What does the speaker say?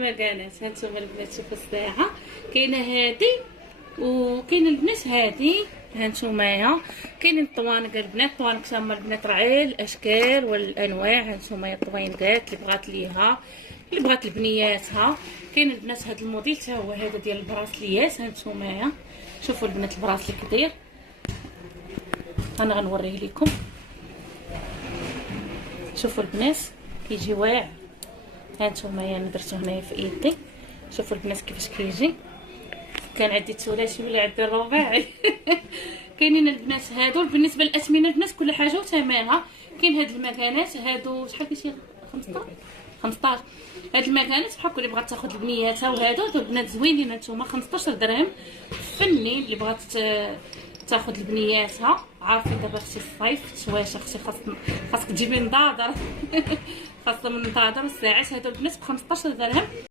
المكانات. هانتوما البنات شوفوا الساعه، كاينه هادي وكاين البنات هادي. هانتوما كاينين الطوانق البنات، الطوانق تما البنات راه الاشكال والانواع. هانتوما الطوينقات اللي بغات ليها، اللي بغات لبنياتها. كاين البنات هذا الموديل حتى هو هذا ديال البراسليات. هانتوما شوفوا البنات البراسلي كي داير، انا غنوريه لكم. شوفوا البنات كيجي واعر. هانتوما انا درتو هنايا في يدي. شوفوا البنات كيفاش كيجي. كان عندي الثلاثي ولا عندي الرباعي. كاينين البنات هادو بالنسبه للاثمنه البنات كل حاجه وثمنها. كاين هاد المكانات هادو شحال كيشي 15. هاد المكانات بحال اللي بغات تاخذ لبنياتها وهادو البنات زوينين. هانتوما 15 درهم فني اللي بغات تاخذ لبنياتها. عارفين دابا اختي الصيف التواشا اختي خاصك تجيبي نضاضر. خاصه من نضاضر الساعات هادو البنات ب 15 درهم.